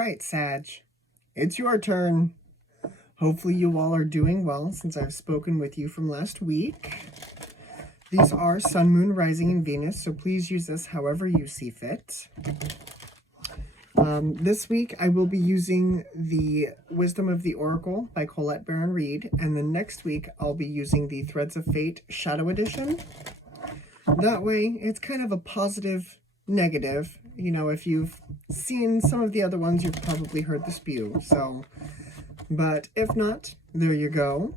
right, Sag, it's your turn. Hopefully you all are doing well since I've spoken with you from last week. These are Sun, Moon, Rising, and Venus, so please use this however you see fit. This week I will be using the Wisdom of the Oracle by Colette Baron Reed, and then next week I'll be using the Threads of Fate Shadow Edition. That way it's kind of a positive negative. You know, if you've seen some of the other ones, you've probably heard the spew. So, but if not, there you go.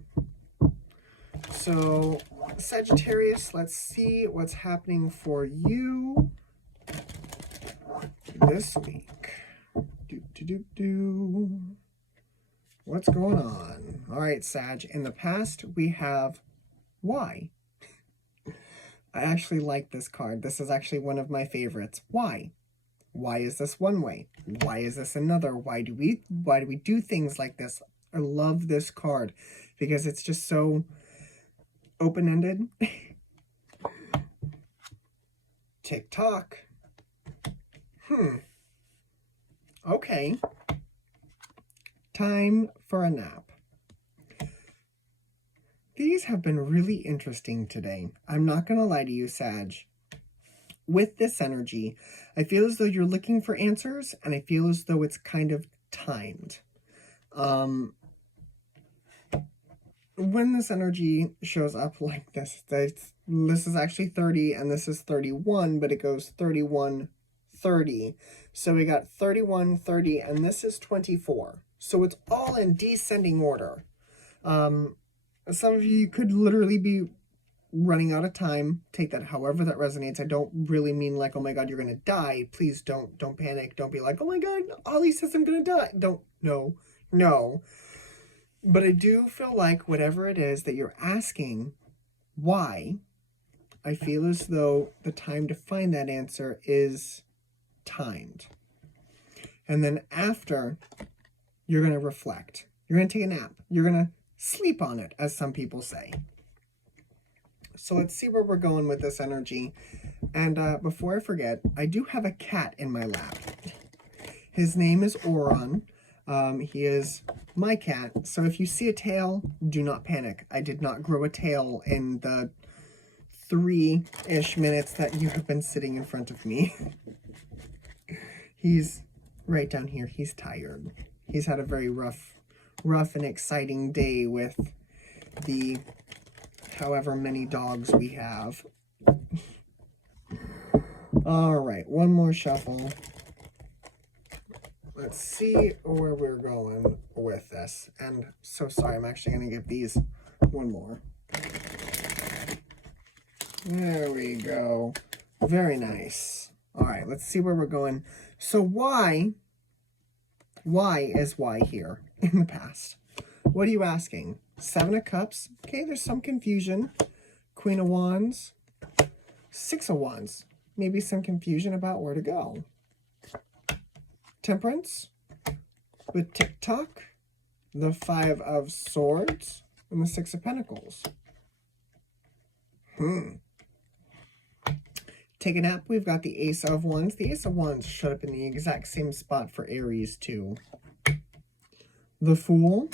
So, Sagittarius, let's see what's happening for you this week. What's going on? All right, Sag. In the past, we have why. I actually like this card. This is actually one of my favorites. Why? Why is this one way? Why is this another? Why do we do things like this? I love this card because it's just so open-ended. Tick-tock. Okay. Time for a nap. These have been really interesting today. I'm not going to lie to you, Sag. With this energy, I feel as though you're looking for answers, and I feel as though it's kind of timed. When this energy shows up like this, this is actually 30, and this is 31, but it goes 31, 30. So we got 31, 30, and this is 24. So it's all in descending order. Some of you could literally be running out of time. Take that however that resonates. I don't really mean like, oh my god, you're gonna die. Please don't panic. Don't be like, oh my god, Ollie says I'm gonna die. No. But I do feel like whatever it is that you're asking, why, I feel as though the time to find that answer is timed. And then after, you're going to reflect. You're going to take a nap. You're going to sleep on it, as some people say. So let's see where we're going with this energy. And before I forget, I do have a cat in my lap. His name is Oron. He is my cat. So if you see a tail, do not panic. I did not grow a tail in the 3-ish minutes that you have been sitting in front of me. He's right down here. He's tired. He's had a very rough and exciting day with the however many dogs we have. All right, one more shuffle. Let's see where we're going with this. And so sorry, I'm actually going to give these one more. There we go. Very nice. All right, let's see where we're going. So why is why here in the past? What are you asking? 7 of Cups. Okay, there's some confusion. Queen of Wands. 6 of Wands. Maybe some confusion about where to go. Temperance. With Tick-tock. The 5 of Swords. And the 6 of Pentacles. Take a nap. We've got the Ace of Wands. The Ace of Wands showed up in the exact same spot for Aries too. The Fool.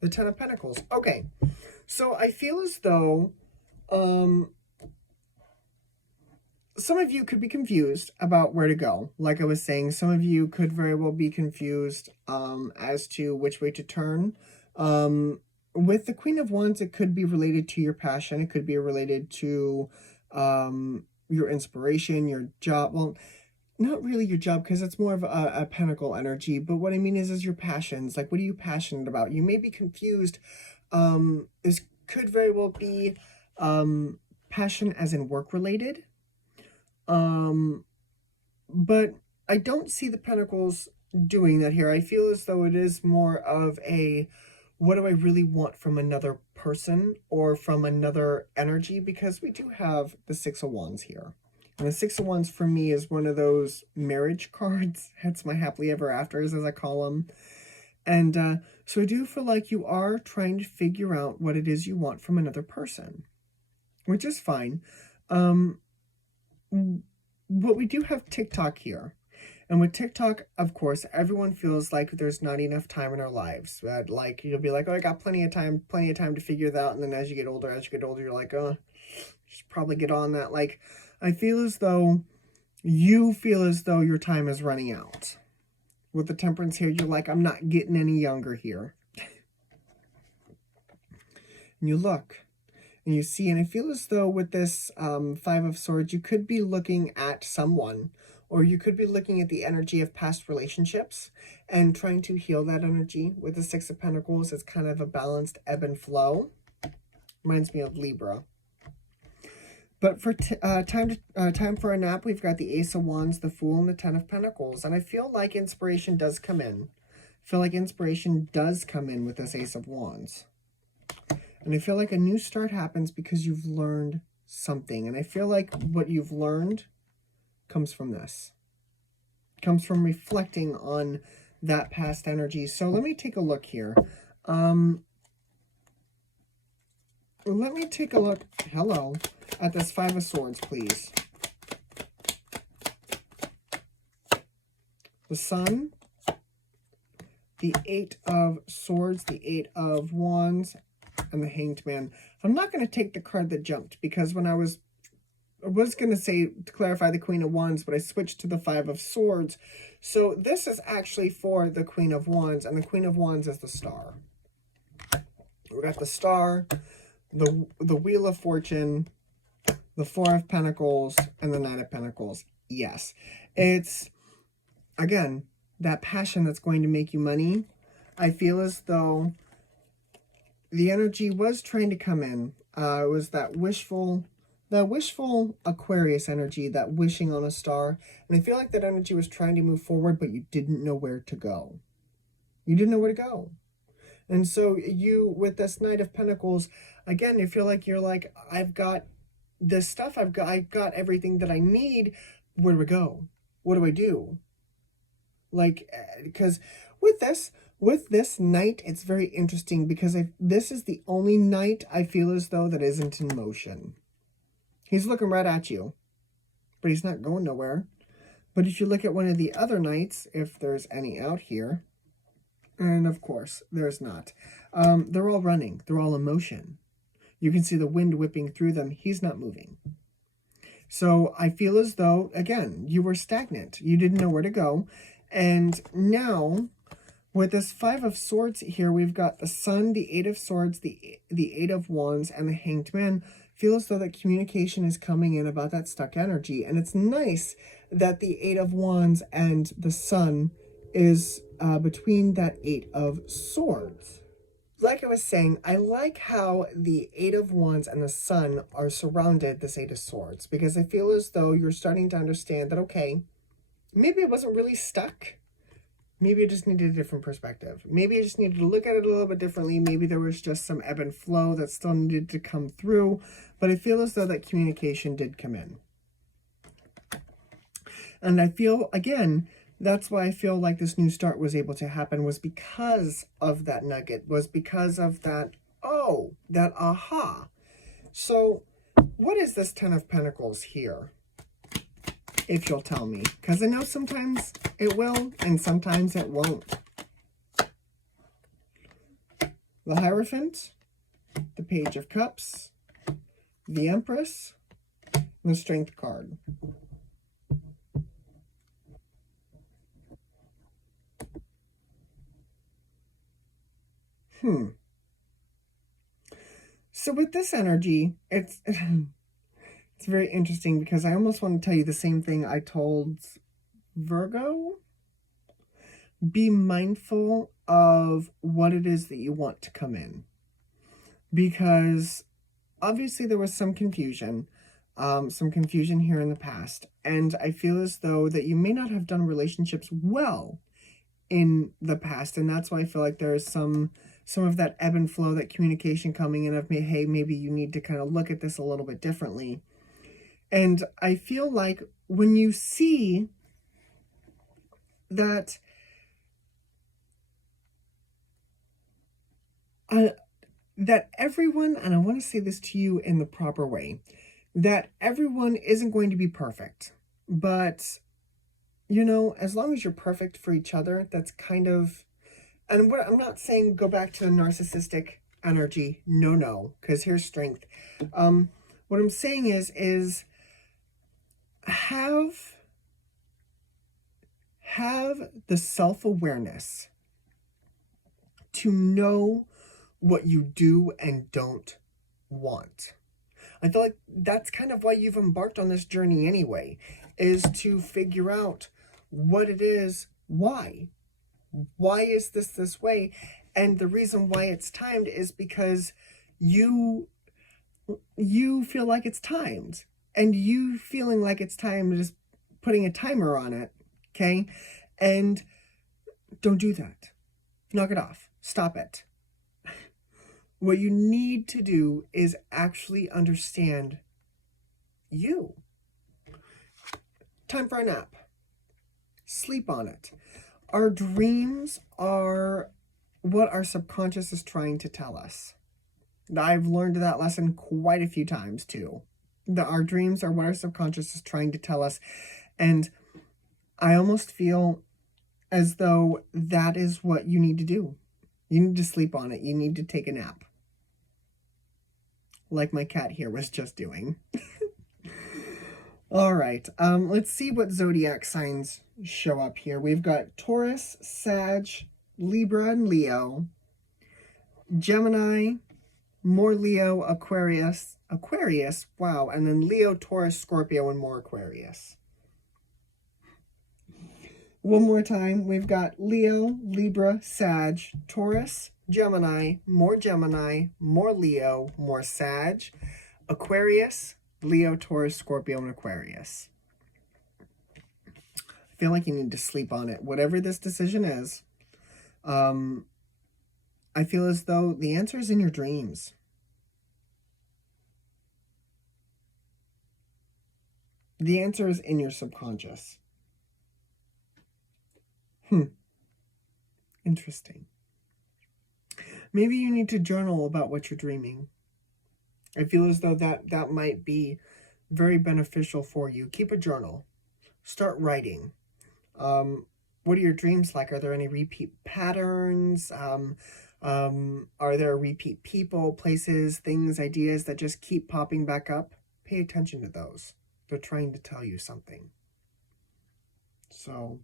The 10 of Pentacles. Okay, so I feel as though some of you could be confused about where to go. Like I was saying, some of you could very well be confused as to which way to turn. With the Queen of Wands, it could be related to your passion. It could be related to your inspiration, your job. Well, not really your job, because it's more of a pentacle energy. But what I mean is your passions. Like, what are you passionate about? You may be confused. This could very well be passion as in work related. But I don't see the pentacles doing that here. I feel as though it is more of a, what do I really want from another person or from another energy? Because we do have the 6 of Wands here. And the 6 of Wands for me is one of those marriage cards. Hence my happily ever afters, as I call them. And so I do feel like you are trying to figure out what it is you want from another person, which is fine. But we do have Tick-tock here. And with TikTok, of course, everyone feels like there's not enough time in our lives. Like, you'll be like, oh, I got plenty of time to figure that out. And then as you get older, you're like, oh, should probably get on that. Like, I feel as though you feel as though your time is running out. With the Temperance here, you're like, I'm not getting any younger here. And you look and you see, and I feel as though with this Five of Swords, you could be looking at someone, or you could be looking at the energy of past relationships and trying to heal that energy. With the Six of Pentacles, it's kind of a balanced ebb and flow. Reminds me of Libra. But for time for a nap, we've got the Ace of Wands, the Fool, and the Ten of Pentacles. And I feel like inspiration does come in. I feel like inspiration does come in with this Ace of Wands. And I feel like a new start happens because you've learned something. And I feel like what you've learned comes from this. Comes from reflecting on that past energy. So let me take a look here. Let me take a look, at this Five of Swords, please. The Sun, the Eight of Swords, the Eight of Wands, and the Hanged Man. I'm not going to take the card that jumped, because when I was going to say to clarify the Queen of Wands, but I switched to the Five of Swords. So this is actually for the Queen of Wands, and the Queen of Wands is the Star. We got the Star, the Wheel of Fortune, the Four of Pentacles, and the Knight of Pentacles. Yes, it's, again, that passion that's going to make you money. I feel as though the energy was trying to come in. It was that wishful Aquarius energy, that wishing on a star. And I feel like that energy was trying to move forward, but you didn't know where to go. You didn't know where to go. And so you, with this Knight of Pentacles, again, you feel like you're like, I've got this stuff. I've got everything that I need. Where do we go? What do I do? Like, because with this Knight, it's very interesting, because this is the only Knight I feel as though that isn't in motion. He's looking right at you, but he's not going nowhere. But if you look at one of the other Knights, if there's any out here, and of course, there's not. They're all running. They're all in motion. You can see the wind whipping through them. He's not moving. So I feel as though, again, you were stagnant. You didn't know where to go. And now, with this Five of Swords here, we've got the Sun, the Eight of Swords, the Eight of Wands, and the Hanged Man. Feel as though that communication is coming in about that stuck energy. And it's nice that the Eight of Wands and the Sun is between that Eight of Swords. Like I was saying, I like how the Eight of Wands and the Sun are surrounded this Eight of Swords, because I feel as though you're starting to understand that, okay, maybe I wasn't really stuck. Maybe I just needed a different perspective. Maybe I just needed to look at it a little bit differently. Maybe there was just some ebb and flow that still needed to come through. But I feel as though that communication did come in. And I feel, again, that's why I feel like this new start was able to happen, was because of that nugget, was because of that, oh, that aha. So what is this Ten of Pentacles here? If you'll tell me, because I know sometimes it will and sometimes it won't. The Hierophant, the Page of Cups, the Empress, and the Strength card. So with this energy, it's it's very interesting, because I almost want to tell you the same thing I told Virgo. Be mindful of what it is that you want to come in. Because obviously there was some confusion here in the past. And I feel as though that you may not have done relationships well in the past. And that's why I feel like there is some of that ebb and flow, that communication coming in of, hey, maybe you need to kind of look at this a little bit differently. And I feel like when you see that that everyone, and I want to say this to you in the proper way, that everyone isn't going to be perfect, but you know, as long as you're perfect for each other, that's kind of, and what I'm not saying go back to the narcissistic energy. No, because here's strength. What I'm saying is have the self-awareness to know what you do and don't want. I feel like that's kind of why you've embarked on this journey anyway, is to figure out what it is, why. Why is this way? And the reason why it's timed is because you feel like it's timed. And you feeling like it's timed is putting a timer on it, okay? And don't do that. Knock it off. Stop it. What you need to do is actually understand you. Time for a nap. Sleep on it. Our dreams are what our subconscious is trying to tell us. I've learned that lesson quite a few times too. That our dreams are what our subconscious is trying to tell us. And I almost feel as though that is what you need to do. You need to sleep on it. You need to take a nap. Like my cat here was just doing. All right. Let's see what zodiac signs show up here. We've got Taurus, Sag, Libra, and Leo. Gemini, more Leo, Aquarius, wow, and then Leo, Taurus, Scorpio, and more Aquarius. One more time, we've got Leo, Libra, Sag, Taurus, Gemini, more Leo, more Sag, Aquarius, Leo, Taurus, Scorpio, and Aquarius. I feel like you need to sleep on it. Whatever this decision is, I feel as though the answer is in your dreams. The answer is in your subconscious. Interesting. Maybe you need to journal about what you're dreaming. I feel as though that might be very beneficial for you. Keep a journal. Start writing. What are your dreams like? Are there any repeat patterns? Are there repeat people, places, things, ideas that just keep popping back up? Pay attention to those. They're trying to tell you something. So,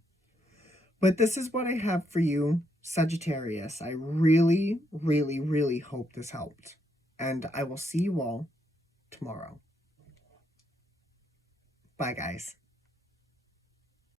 but this is what I have for you, Sagittarius. I really, really, really hope this helped. And I will see you all tomorrow. Bye, guys.